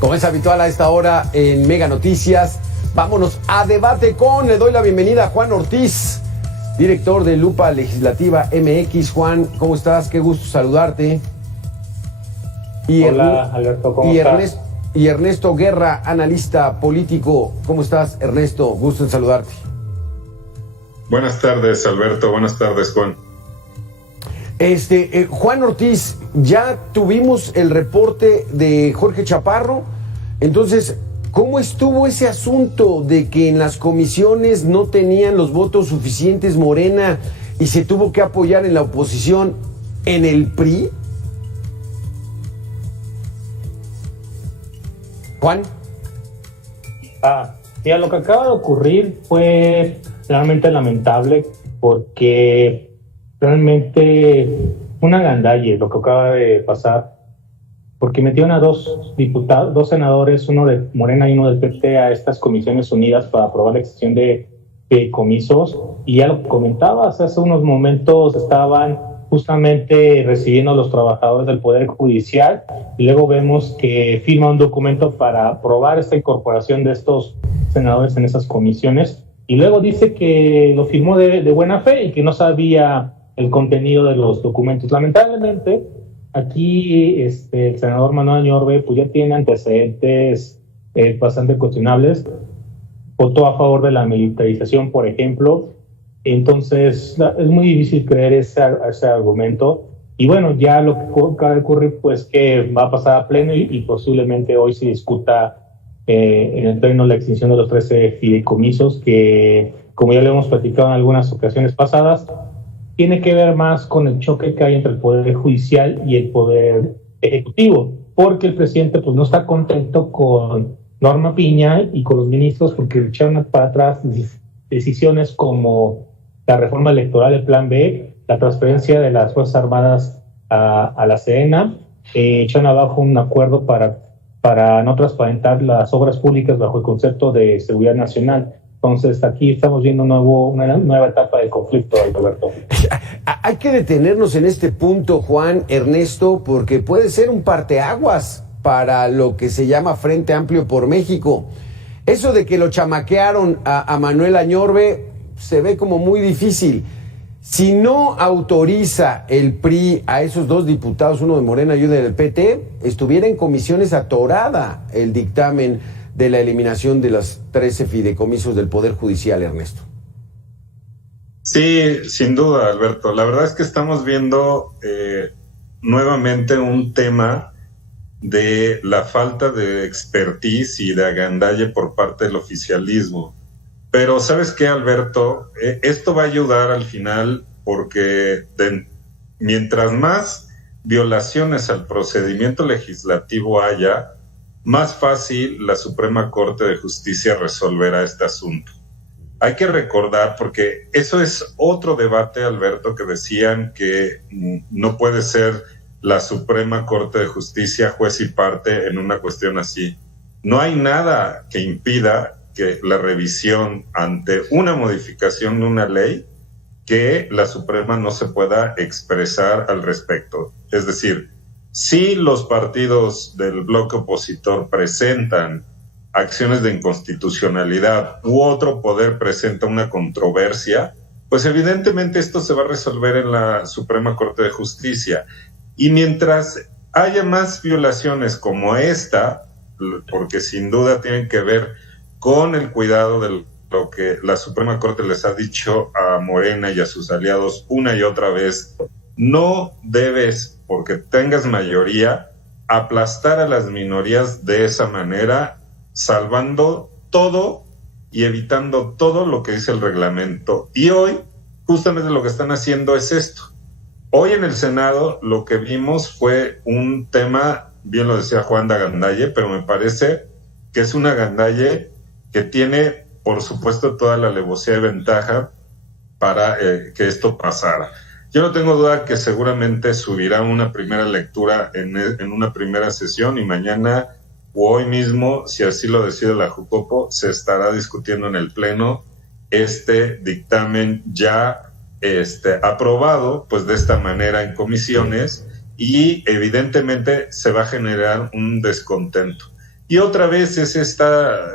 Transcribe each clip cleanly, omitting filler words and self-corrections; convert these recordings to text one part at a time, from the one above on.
Como es habitual a esta hora en Mega Noticias, vámonos a debate con, le doy la bienvenida a Juan Ortiz, director de Lupa Legislativa MX. Juan, ¿cómo estás? Qué gusto saludarte. Hola, Alberto, ¿cómo estás? Y Ernesto Guerra, analista político. ¿Cómo estás, Ernesto? Gusto en saludarte. Buenas tardes, Alberto. Buenas tardes, Juan. Juan Ortiz, ya tuvimos el reporte de Jorge Chaparro. Entonces, ¿cómo estuvo ese asunto de que en las comisiones no tenían los votos suficientes Morena y se tuvo que apoyar en la oposición en el PRI? Juan. Mira, lo que acaba de ocurrir fue realmente lamentable porque realmente una gandalle lo que acaba de pasar, porque metieron a dos senadores, uno de Morena y uno del PT, a estas comisiones unidas para aprobar la extensión de comisos, y ya lo comentabas, hace unos momentos estaban justamente recibiendo a los trabajadores del Poder Judicial, y luego vemos que firma un documento para aprobar esta incorporación de estos senadores en esas comisiones, y luego dice que lo firmó de buena fe y que no sabía el contenido de los documentos. Lamentablemente, aquí el senador Manuel Añorbe pues ya tiene antecedentes bastante cuestionables. Votó a favor de la militarización, por ejemplo. Entonces, es muy difícil creer ese argumento. Y bueno, ya lo que acaba de ocurrir, pues que va a pasar a pleno y posiblemente hoy se discuta en el pleno la extinción de los 13 fideicomisos, que, como ya lo hemos platicado en algunas ocasiones pasadas, tiene que ver más con el choque que hay entre el Poder Judicial y el Poder Ejecutivo, porque el presidente pues no está contento con Norma Piña y con los ministros porque echaron para atrás decisiones como la reforma electoral del Plan B, la transferencia de las Fuerzas Armadas a la Sedena, echaron abajo un acuerdo para no transparentar las obras públicas bajo el concepto de seguridad nacional. Entonces, aquí estamos viendo una nueva etapa de conflicto, Alberto. Hay que detenernos en este punto, Juan, Ernesto, porque puede ser un parteaguas para lo que se llama Frente Amplio por México. Eso de que lo chamaquearon a Manuel Añorbe se ve como muy difícil. Si no autoriza el PRI a esos dos diputados, uno de Morena y uno del PT, estuviera en comisiones atorada el dictamen de la eliminación de los 13 fideicomisos del Poder Judicial, Ernesto. Sí, sin duda, Alberto. La verdad es que estamos viendo nuevamente un tema de la falta de expertise y de agandalle por parte del oficialismo. Pero ¿sabes qué, Alberto? Esto va a ayudar al final porque mientras más violaciones al procedimiento legislativo haya, más fácil la Suprema Corte de Justicia resolverá este asunto. Hay que recordar, porque eso es otro debate, Alberto, que decían que no puede ser la Suprema Corte de Justicia juez y parte en una cuestión así. No hay nada que impida que la revisión ante una modificación de una ley, que la Suprema no se pueda expresar al respecto. Es decir, si los partidos del bloque opositor presentan acciones de inconstitucionalidad u otro poder presenta una controversia, pues evidentemente esto se va a resolver en la Suprema Corte de Justicia. Y mientras haya más violaciones como esta, porque sin duda tienen que ver con el cuidado de lo que la Suprema Corte les ha dicho a Morena y a sus aliados una y otra vez, no debes, porque tengas mayoría, aplastar a las minorías de esa manera, salvando todo y evitando todo lo que dice el reglamento. Y hoy, justamente lo que están haciendo es esto. Hoy en el Senado lo que vimos fue un tema, bien lo decía Juan, de agandalle, pero me parece que es una agandalle que tiene, por supuesto, toda la alevosía y ventaja para que esto pasara. Yo no tengo duda que seguramente subirá una primera lectura en una primera sesión y mañana o hoy mismo, si así lo decide la Jucopo, se estará discutiendo en el Pleno este dictamen ya aprobado, pues de esta manera en comisiones, y evidentemente se va a generar un descontento. Y otra vez es esta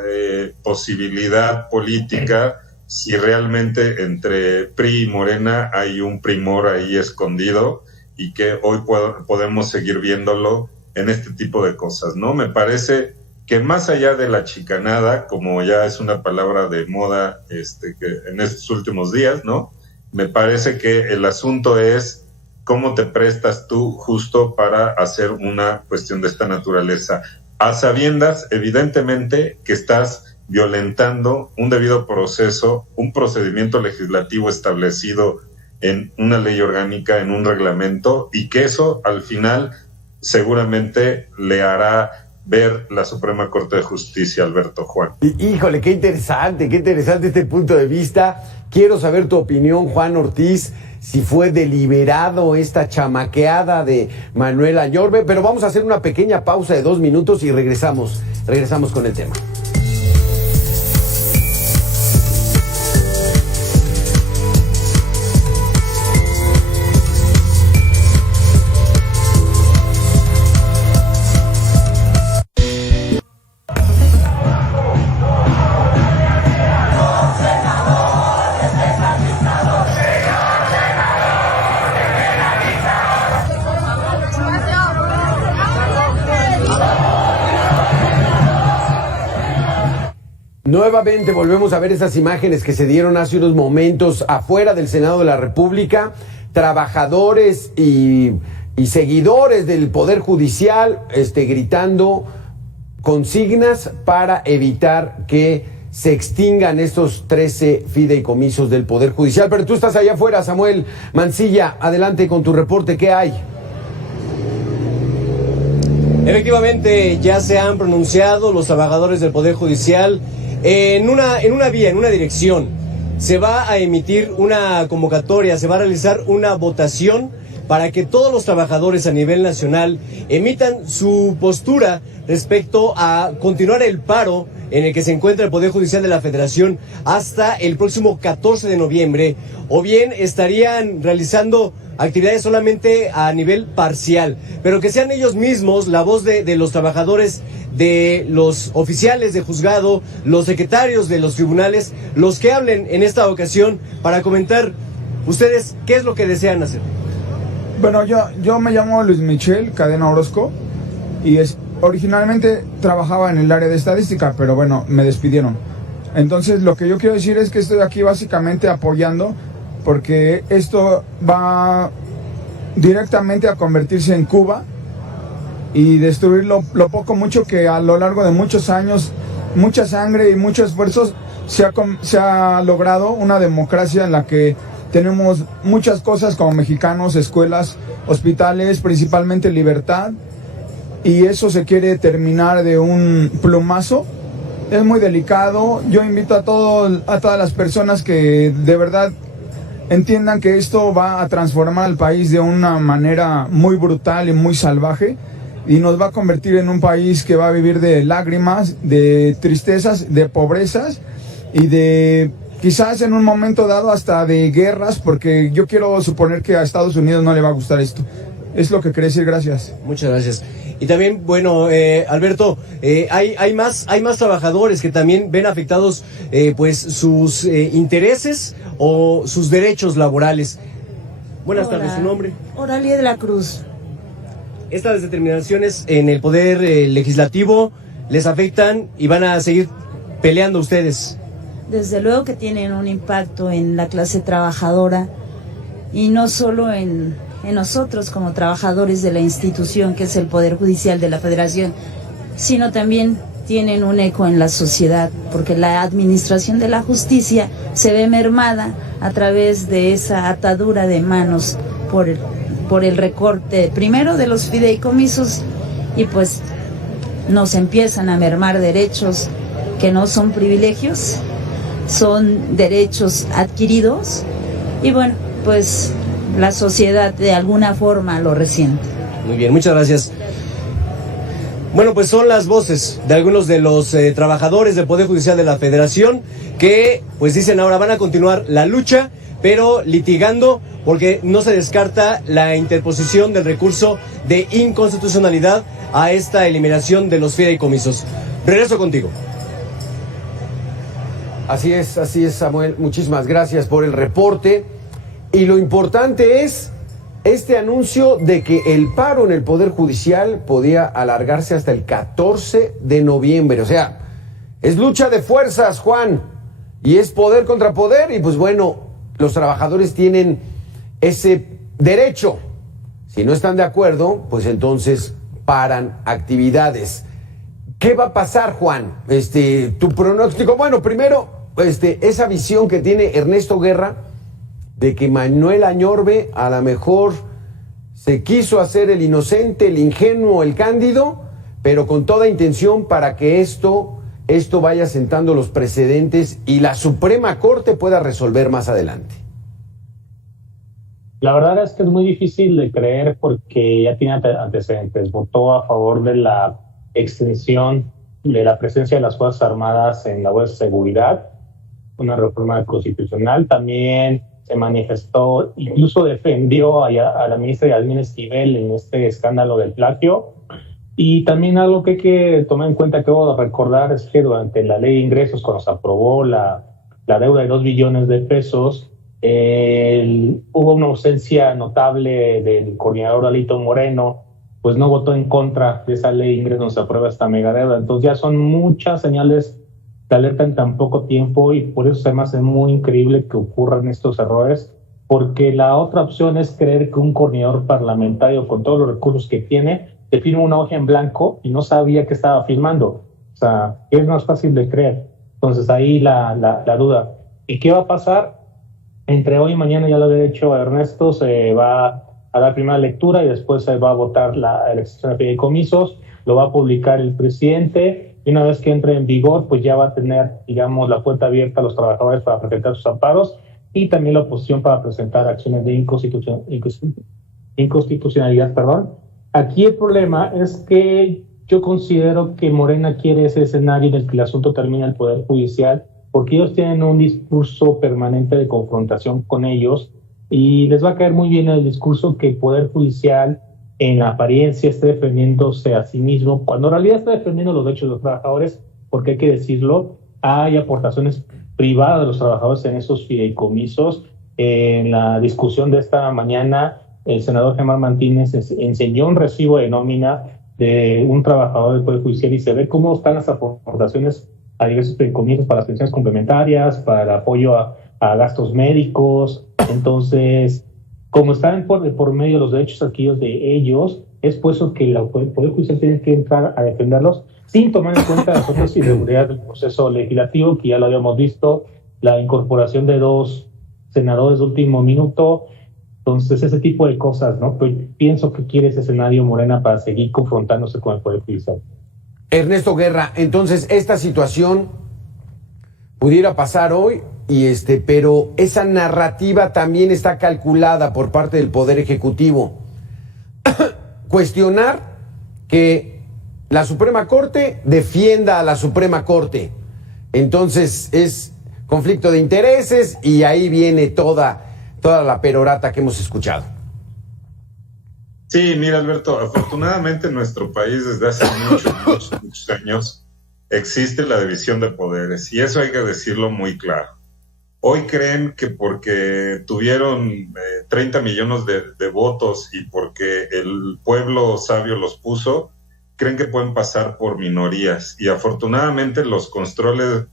posibilidad política, si realmente entre PRI y Morena hay un primor ahí escondido y que hoy podemos seguir viéndolo en este tipo de cosas, ¿no? Me parece que más allá de la chicanada, como ya es una palabra de moda que en estos últimos días, ¿no? Me parece que el asunto es cómo te prestas tú justo para hacer una cuestión de esta naturaleza, a sabiendas, evidentemente, que estás violentando un debido proceso, un procedimiento legislativo establecido en una ley orgánica, en un reglamento, y que eso al final seguramente le hará ver la Suprema Corte de Justicia, Alberto, Juan. Híjole, qué interesante este punto de vista. Quiero saber tu opinión, Juan Ortiz, si fue deliberado esta chamaqueada de Manuel Añorbe, pero vamos a hacer una pequeña pausa de 2 minutos y regresamos con el tema. Nuevamente volvemos a ver esas imágenes que se dieron hace unos momentos afuera del Senado de la República. Trabajadores y seguidores del Poder Judicial gritando consignas para evitar que se extingan estos 13 fideicomisos del Poder Judicial. Pero tú estás allá afuera, Samuel Mancilla, adelante con tu reporte, ¿qué hay? Efectivamente, ya se han pronunciado los trabajadores del Poder Judicial en una dirección. Se va a emitir una convocatoria, se va a realizar una votación para que todos los trabajadores a nivel nacional emitan su postura respecto a continuar el paro en el que se encuentra el Poder Judicial de la Federación hasta el próximo 14 de noviembre, o bien estarían realizando actividades solamente a nivel parcial, pero que sean ellos mismos la voz de los trabajadores, de los oficiales de juzgado, los secretarios de los tribunales, los que hablen en esta ocasión para comentar ustedes qué es lo que desean hacer. Bueno, yo me llamo Luis Michel Cadena Orozco y originalmente trabajaba en el área de estadística, pero bueno, me despidieron. Entonces lo que yo quiero decir es que estoy aquí básicamente apoyando, porque esto va directamente a convertirse en Cuba y destruir lo poco mucho que a lo largo de muchos años, mucha sangre y muchos esfuerzos se ha logrado una democracia en la que tenemos muchas cosas como mexicanos, escuelas, hospitales, principalmente libertad, y eso se quiere terminar de un plumazo. Es muy delicado. Yo invito a todas las personas que de verdad entiendan que esto va a transformar al país de una manera muy brutal y muy salvaje, y nos va a convertir en un país que va a vivir de lágrimas, de tristezas, de pobrezas y de quizás en un momento dado hasta de guerras, porque yo quiero suponer que a Estados Unidos no le va a gustar esto. Es lo que quería decir, gracias. Muchas gracias. Y también, bueno, Alberto, hay más trabajadores que también ven afectados pues sus intereses o sus derechos laborales. Buenas tardes, ¿su nombre? Oralia de la Cruz. Estas determinaciones en el Poder Legislativo les afectan y van a seguir peleando ustedes. Desde luego que tienen un impacto en la clase trabajadora, y no solo en nosotros como trabajadores de la institución que es el Poder Judicial de la Federación, sino también tienen un eco en la sociedad, porque la administración de la justicia se ve mermada a través de esa atadura de manos por el recorte primero de los fideicomisos, y pues nos empiezan a mermar derechos que no son privilegios, son derechos adquiridos, y bueno, pues la sociedad de alguna forma lo resiente. Muy bien, muchas gracias. Bueno, pues son las voces de algunos de los trabajadores del Poder Judicial de la Federación que pues dicen ahora van a continuar la lucha, pero litigando, porque no se descarta la interposición del recurso de inconstitucionalidad a esta eliminación de los fideicomisos. Regreso contigo. Así es, Samuel. Muchísimas gracias por el reporte. Y lo importante es este anuncio de que el paro en el Poder Judicial podía alargarse hasta el 14 de noviembre. O sea, es lucha de fuerzas, Juan, y es poder contra poder. Y pues bueno, los trabajadores tienen ese derecho. Si no están de acuerdo, pues entonces paran actividades. ¿Qué va a pasar, Juan? Tu pronóstico. Bueno, primero, esa visión que tiene Ernesto Guerra de que Manuel Añorbe a lo mejor se quiso hacer el inocente, el ingenuo, el cándido, pero con toda intención para que esto vaya sentando los precedentes y la Suprema Corte pueda resolver más adelante. La verdad es que es muy difícil de creer porque ya tiene antecedentes. Votó a favor de la extensión de la presencia de las Fuerzas Armadas en labores de seguridad, una reforma constitucional. También se manifestó, incluso defendió a la ministra Yasmín Esquivel en este escándalo del plagio. Y también algo que hay que tomar en cuenta, que debo recordar, es que durante la ley de ingresos, cuando se aprobó la deuda de 2 billones de pesos, hubo una ausencia notable del coordinador Alito Moreno, pues no votó en contra de esa ley de ingresos donde se aprueba esta mega deuda. Entonces ya son muchas señales que alerta en tan poco tiempo, y por eso se me hace muy increíble que ocurran estos errores, porque la otra opción es creer que un coordinador parlamentario con todos los recursos que tiene te firma una hoja en blanco y no sabía que estaba firmando. O sea, es más fácil de creer. Entonces ahí la duda. ¿Y qué va a pasar? Entre hoy y mañana, ya lo había dicho Ernesto, se va a dar primera lectura y después se va a votar la extensión de fideicomisos, lo va a publicar el presidente. Y una vez que entre en vigor, pues ya va a tener, digamos, la puerta abierta a los trabajadores para presentar sus amparos, y también la oposición para presentar acciones de inconstitucionalidad. Aquí el problema es que yo considero que Morena quiere ese escenario en el que el asunto termina en el Poder Judicial, porque ellos tienen un discurso permanente de confrontación con ellos, y les va a caer muy bien el discurso que el Poder Judicial en la apariencia esté defendiéndose a sí mismo, cuando en realidad está defendiendo los derechos de los trabajadores, porque hay que decirlo, hay aportaciones privadas de los trabajadores en esos fideicomisos. En la discusión de esta mañana, el senador Germán Martínez enseñó un recibo de nómina de un trabajador del Poder Judicial y se ve cómo están las aportaciones a diversos fideicomisos para las pensiones complementarias, para el apoyo a gastos médicos. Entonces, como están por medio de los derechos adquiridos de ellos, es por eso que el Poder Judicial tiene que entrar a defenderlos sin tomar en cuenta las otras irregularidades del proceso legislativo, que ya lo habíamos visto, la incorporación de 2 senadores de último minuto. Entonces, ese tipo de cosas, ¿no? Pues pienso que quiere ese escenario Morena para seguir confrontándose con el Poder Judicial. Ernesto Guerra, entonces esta situación pudiera pasar hoy, pero esa narrativa también está calculada por parte del Poder Ejecutivo. Cuestionar que la Suprema Corte defienda a la Suprema Corte. Entonces es conflicto de intereses y ahí viene toda la perorata que hemos escuchado. Sí, mira, Alberto, afortunadamente en nuestro país desde hace muchos años existe la división de poderes, y eso hay que decirlo muy claro. Hoy creen que porque tuvieron 30 millones de votos y porque el pueblo sabio los puso, creen que pueden pasar por minorías, y afortunadamente los controles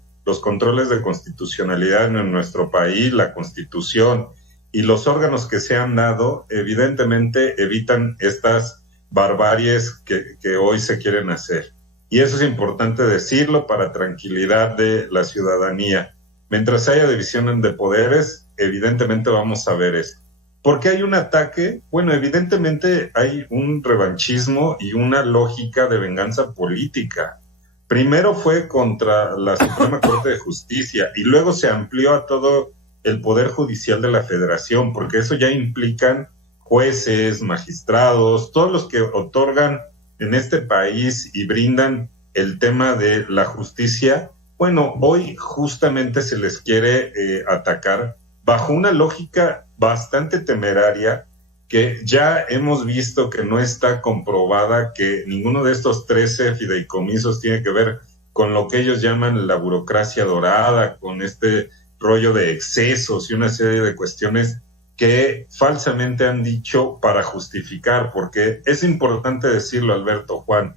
de constitucionalidad en nuestro país, la Constitución y los órganos que se han dado, evidentemente evitan estas barbaries que hoy se quieren hacer. Y eso es importante decirlo para tranquilidad de la ciudadanía. Mientras haya división de poderes, evidentemente vamos a ver esto. ¿Por qué hay un ataque? Bueno, evidentemente hay un revanchismo y una lógica de venganza política. Primero fue contra la Suprema Corte de Justicia y luego se amplió a todo el Poder Judicial de la Federación, porque eso ya implican jueces, magistrados, todos los que otorgan en este país y brindan el tema de la justicia. Bueno, hoy justamente se les quiere atacar bajo una lógica bastante temeraria que ya hemos visto que no está comprobada, que ninguno de estos 13 fideicomisos tiene que ver con lo que ellos llaman la burocracia dorada, con este rollo de excesos y una serie de cuestiones que falsamente han dicho para justificar, porque es importante decirlo, Alberto, Juan,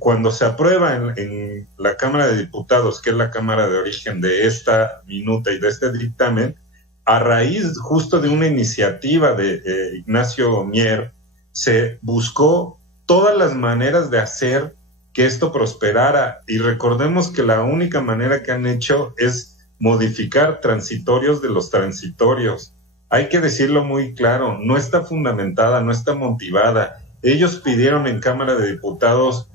cuando se aprueba en la Cámara de Diputados, que es la Cámara de origen de esta minuta y de este dictamen, a raíz justo de una iniciativa de Ignacio Mier, se buscó todas las maneras de hacer que esto prosperara, y recordemos que la única manera que han hecho es modificar transitorios de los transitorios. Hay que decirlo muy claro, no está fundamentada, no está motivada. Ellos pidieron en Cámara de Diputados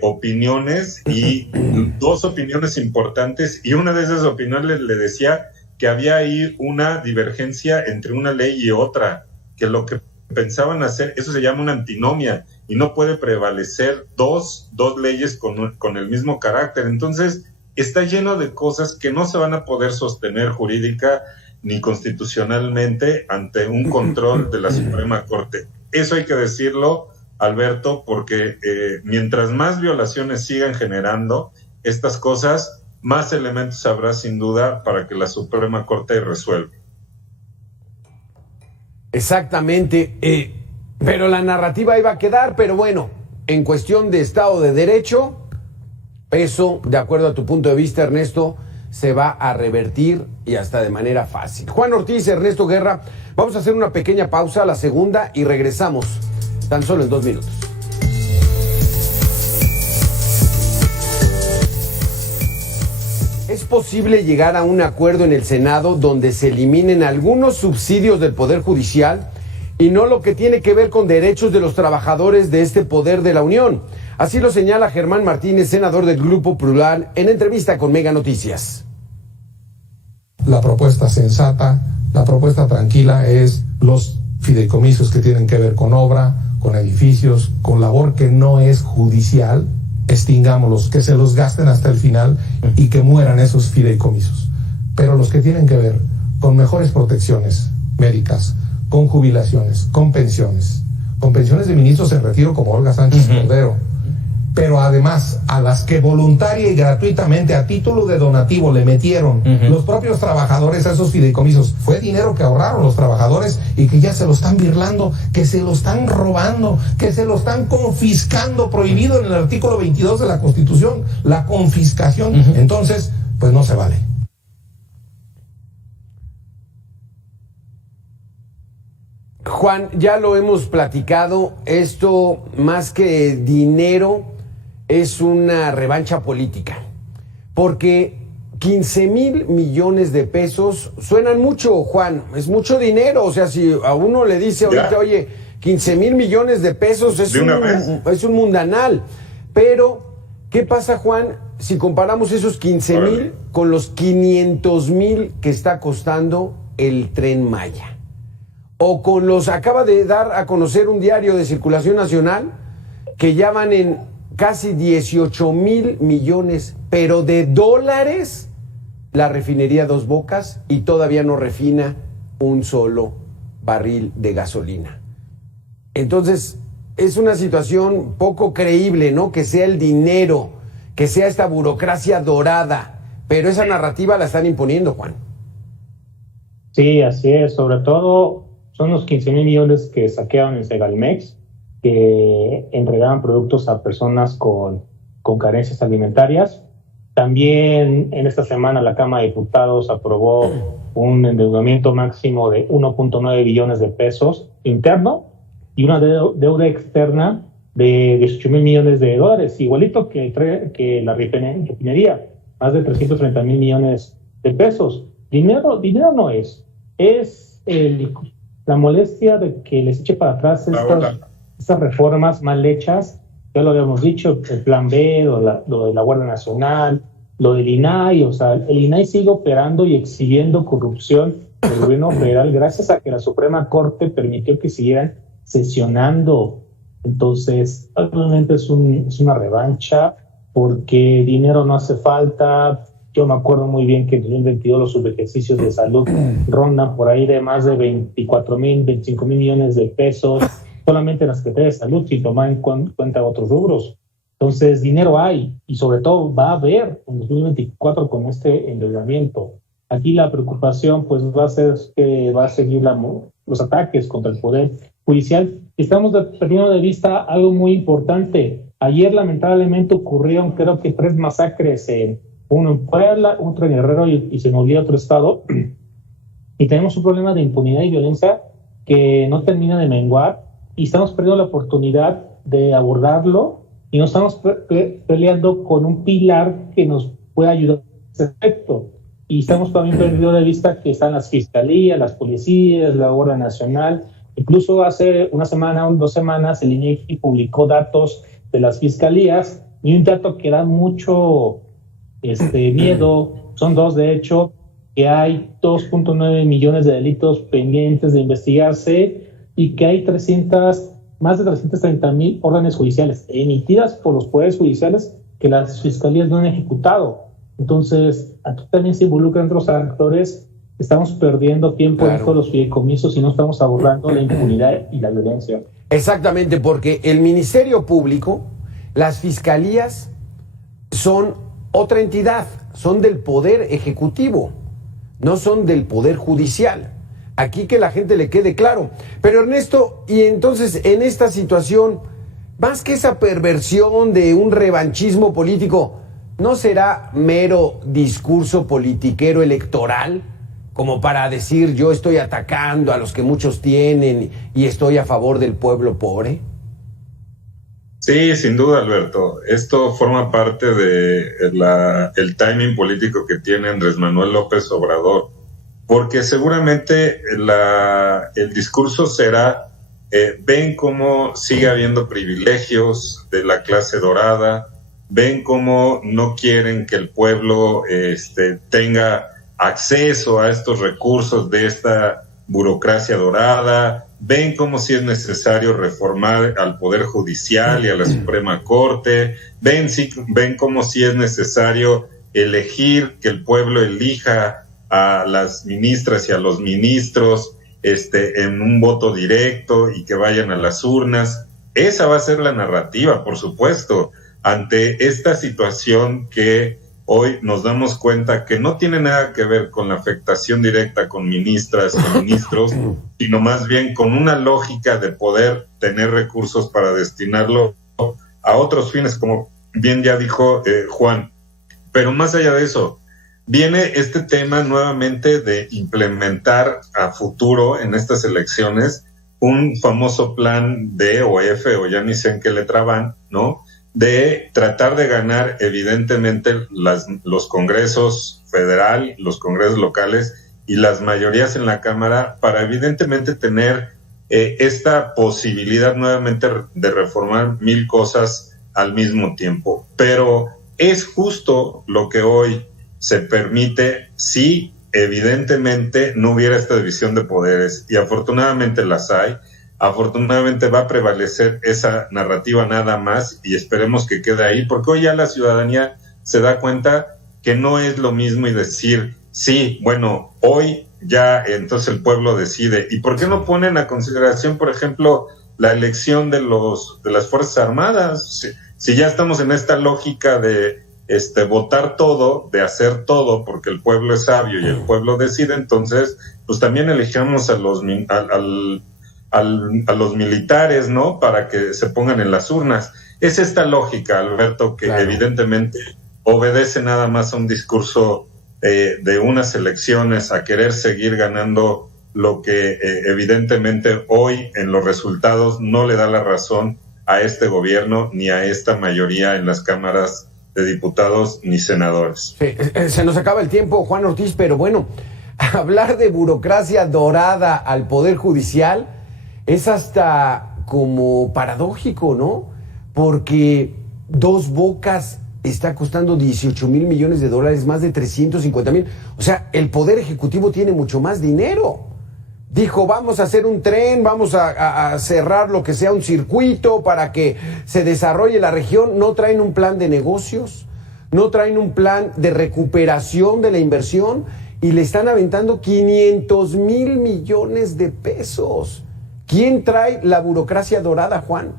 opiniones, y 2 opiniones importantes, y una de esas opiniones le decía que había ahí una divergencia entre una ley y otra, que lo que pensaban hacer, eso se llama una antinomia, y no puede prevalecer dos leyes con el mismo carácter. Entonces, está lleno de cosas que no se van a poder sostener jurídica ni constitucionalmente ante un control de la Suprema Corte. Eso hay que decirlo, Alberto, porque mientras más violaciones sigan generando estas cosas, más elementos habrá sin duda para que la Suprema Corte resuelva. Exactamente, pero la narrativa iba a quedar, pero bueno, en cuestión de Estado de Derecho, eso, de acuerdo a tu punto de vista, Ernesto, se va a revertir, y hasta de manera fácil. Juan Ortiz, Ernesto Guerra, vamos a hacer una pequeña pausa, la segunda, y regresamos tan solo en 2 minutos. ¿Es posible llegar a un acuerdo en el Senado donde se eliminen algunos subsidios del Poder Judicial y no lo que tiene que ver con derechos de los trabajadores de este poder de la Unión? Así lo señala Germán Martínez, senador del Grupo Plural, en entrevista con Mega Noticias. La propuesta sensata, la propuesta tranquila es los fideicomisos que tienen que ver con obra, con edificios, con labor que no es judicial, extingámoslos, que se los gasten hasta el final y que mueran esos fideicomisos. Pero los que tienen que ver con mejores protecciones médicas, con jubilaciones, con pensiones de ministros en retiro como Olga Sánchez Cordero, pero además a las que voluntaria y gratuitamente a título de donativo le metieron los propios trabajadores a esos fideicomisos. Fue dinero que ahorraron los trabajadores y que ya se lo están birlando, que se lo están robando, que se lo están confiscando, prohibido en el artículo 22 de la Constitución, la confiscación. Entonces, pues no se vale. Juan, ya lo hemos platicado, esto más que dinero es una revancha política, porque 15,000 millones de pesos suenan mucho, Juan, es mucho dinero. O sea, si a uno le dice ahorita, oye, 15,000 millones de pesos es un mundanal, pero ¿qué pasa, Juan, si comparamos esos 15,000 con los 500,000 que está costando el Tren Maya? O con los, acaba de dar a conocer un diario de circulación nacional, que ya van en casi 18,000 millones, pero de dólares, la refinería Dos Bocas, y todavía no refina un solo barril de gasolina. Entonces, es una situación poco creíble, ¿no? Que sea el dinero, que sea esta burocracia dorada, pero esa narrativa la están imponiendo, Juan. Sí, así es. Sobre todo son los 15,000 millones que saquearon en Segalmex, que entregaban productos a personas con carencias alimentarias. También en esta semana la Cámara de Diputados aprobó un endeudamiento máximo de 1.9 billones de pesos interno y una deuda externa de 18,000 millones de dólares, igualito que la refinería, más de 330,000 millones de pesos. Dinero no es la molestia de que les eche para atrás estas reformas mal hechas. Ya lo habíamos dicho, el plan B, lo de la Guardia Nacional, lo del INAI. O sea, el INAI sigue operando y exhibiendo corrupción del gobierno federal gracias a que la Suprema Corte permitió que siguieran sesionando. Entonces, actualmente es una revancha, porque dinero no hace falta, Yo me acuerdo muy bien que en 2022 los subejercicios de salud rondan por ahí de más de 24,000, 25,000 millones de pesos solamente en la Secretaría de Salud, sin tomar en cuenta otros rubros. Entonces, dinero hay, y sobre todo va a haber en 2024 con este endeudamiento. Aquí la preocupación pues va a ser que va a seguir los ataques contra el Poder Judicial. Estamos perdiendo de vista algo muy importante. Ayer lamentablemente ocurrieron creo que 3 masacres, uno en Puebla, otro en Guerrero y se me olvidó otro estado. Y tenemos un problema de impunidad y violencia que no termina de menguar, y estamos perdiendo la oportunidad de abordarlo, y nos estamos peleando con un pilar que nos pueda ayudar en ese aspecto. Y estamos también perdiendo de vista que están las fiscalías, las policías, la Guardia Nacional. Incluso hace una semana o 2 semanas el INEGI publicó datos de las fiscalías, y un dato que da mucho miedo, son 2 de hecho, que hay 2.9 millones de delitos pendientes de investigarse, y que hay más de 330,000 órdenes judiciales emitidas por los poderes judiciales que las fiscalías no han ejecutado. Entonces, aquí también se involucran otros actores. Estamos perdiendo tiempo en todos los fideicomisos y no estamos abordando la impunidad y la violencia. Exactamente, porque el Ministerio Público, las fiscalías son otra entidad, son del Poder Ejecutivo, no son del Poder Judicial. Aquí que la gente le quede claro. Pero Ernesto, y entonces en esta situación, más que esa perversión de un revanchismo político, ¿no será mero discurso politiquero electoral? Como para decir, yo estoy atacando a los que muchos tienen y estoy a favor del pueblo pobre. Sí, sin duda, Alberto. Esto forma parte de el timing político que tiene Andrés Manuel López Obrador, porque seguramente el discurso será, ven cómo sigue habiendo privilegios de la clase dorada, ven cómo no quieren que el pueblo tenga acceso a estos recursos de esta burocracia dorada, ven cómo si es necesario reformar al Poder Judicial y a la Suprema Corte, ven cómo si es necesario elegir, que el pueblo elija a las ministras y a los ministros en un voto directo y que vayan a las urnas. Esa va a ser la narrativa, por supuesto, ante esta situación que hoy nos damos cuenta que no tiene nada que ver con la afectación directa con ministras y ministros, sino más bien con una lógica de poder tener recursos para destinarlo a otros fines, como bien ya dijo Juan. Pero más allá de eso, viene este tema nuevamente de implementar a futuro en estas elecciones un famoso plan D o F, o ya ni sé en qué letra van, ¿no?, de tratar de ganar evidentemente los congresos federal, los congresos locales y las mayorías en la Cámara, para evidentemente tener esta posibilidad nuevamente de reformar 1000 cosas al mismo tiempo. Pero es justo lo que hoy se permite si evidentemente no hubiera esta división de poderes, y afortunadamente las hay. Afortunadamente va a prevalecer esa narrativa nada más, y esperemos que quede ahí, porque hoy ya la ciudadanía se da cuenta que no es lo mismo y decir, sí, bueno, hoy ya entonces el pueblo decide. ¿Y por qué no ponen a consideración, por ejemplo, la elección de las Fuerzas Armadas? Si ya estamos en esta lógica de votar todo, de hacer todo, porque el pueblo es sabio y el pueblo decide, entonces pues también elijamos a los militares, ¿no?, para que se pongan en las urnas. Es esta lógica, Alberto, que evidentemente obedece nada más a un discurso de unas elecciones, a querer seguir ganando lo que evidentemente hoy en los resultados no le da la razón a este gobierno ni a esta mayoría en las cámaras de diputados ni senadores. Sí, se nos acaba el tiempo, Juan Ortiz, pero bueno, hablar de burocracia dorada al Poder Judicial es hasta como paradójico, ¿no? Porque Dos Bocas está costando 18,000 millones de dólares, más de 350,000. O sea, el Poder Ejecutivo tiene mucho más dinero. Dijo, vamos a hacer un tren, vamos a cerrar lo que sea un circuito para que se desarrolle la región. No traen un plan de negocios, no traen un plan de recuperación de la inversión y le están aventando 500,000 millones de pesos. ¿Quién trae la burocracia dorada, Juan?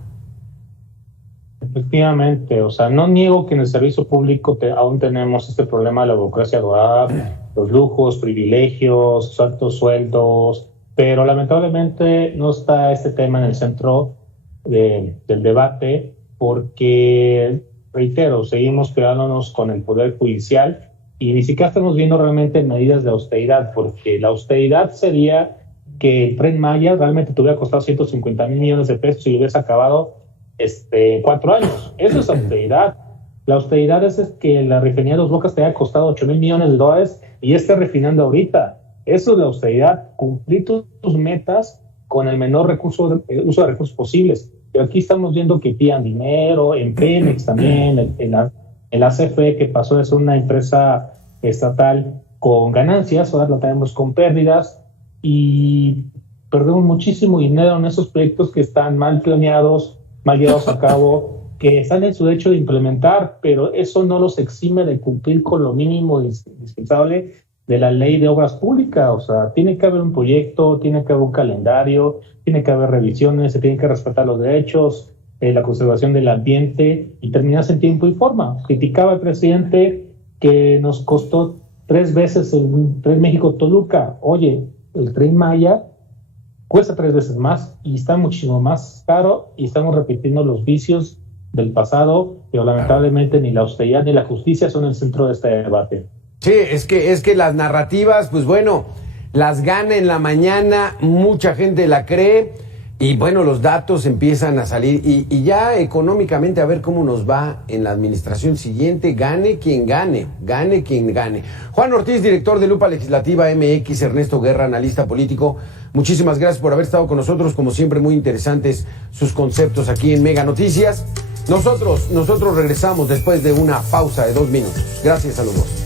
Efectivamente, o sea, no niego que en el servicio público aún tenemos este problema de la burocracia dorada, los lujos, privilegios, altos sueldos, pero lamentablemente no está este tema en el centro del debate porque, reitero, seguimos quedándonos con el Poder Judicial y ni siquiera estamos viendo realmente medidas de austeridad, porque la austeridad sería que el Tren Maya realmente te hubiera costado 150,000 millones de pesos y lo hubieras acabado en 4 años. Eso es austeridad. La austeridad es que la refinería de Dos Bocas te haya costado 8,000 millones de dólares y ya esté refinando ahorita. Eso es la austeridad, cumplir tus metas con el menor uso de recursos posibles. Pero aquí estamos viendo que pidan dinero, en Pemex también, en la CFE, que pasó de ser una empresa estatal con ganancias, ahora la tenemos con pérdidas, y perdemos muchísimo dinero en esos proyectos que están mal planeados, mal llevados a cabo, que están en su derecho de implementar, pero eso no los exime de cumplir con lo mínimo indispensable de la ley de obras públicas. O sea, tiene que haber un proyecto, tiene que haber un calendario, tiene que haber revisiones, se tienen que respetar los derechos, la conservación del ambiente y terminarse en tiempo y forma. Criticaba el presidente que nos costó 3 veces el Tren México-Toluca. Oye, el Tren Maya cuesta 3 veces más y está muchísimo más caro y estamos repitiendo los vicios del pasado, pero lamentablemente ni la austeridad ni la justicia son el centro de este debate. Sí, es que las narrativas, pues bueno, las gana en la mañana, mucha gente la cree y bueno, los datos empiezan a salir y ya económicamente a ver cómo nos va en la administración siguiente, gane quien gane. Juan Ortiz, director de Lupa Legislativa MX, Ernesto Guerra, analista político, muchísimas gracias por haber estado con nosotros, como siempre muy interesantes sus conceptos aquí en Mega Noticias. Nosotros regresamos después de una pausa de 2 minutos. Gracias a los dos.